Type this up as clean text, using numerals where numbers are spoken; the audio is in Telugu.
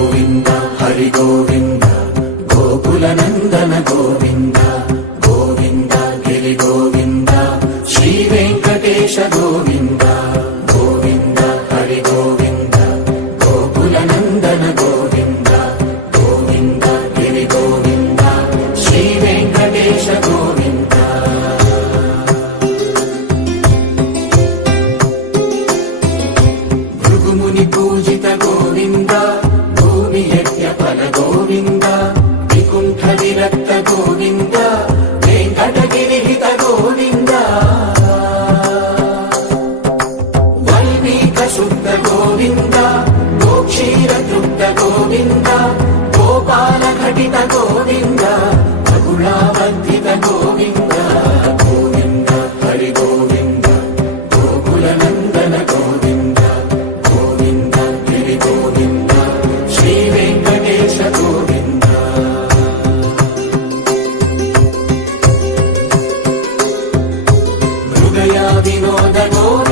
గోవింద హరి గోవింద గోకుల నందన గోవింద గోవింద గిరి గోవింద శ్రీ వెంకటేశ గోవింద గోవింద హరి గోవింద గోకుల నందన గోవింద గోవింద గిరి గోవింద శ్రీ వెంకటేశ గోవింద భృగుముని పూజిత గోవింద భూమి యజ్ఞ ఫల గోవింద వికుంఠ విరక్త గోవింద వెంకటగిరిహిత గోవింద వల్మీక శుద్ధ గోవింద గోక్షీర తృప్త గోవింద గోపాల ఘటిత గోవింద బహుళావర్ధిత గోవింద గోవింద హరి గోవింద గోకుల నందన గోవింద గోవింద గిరి గోవింద శ్రీ వెంకటేశ గోవింద హృదయ వినోద గోవింద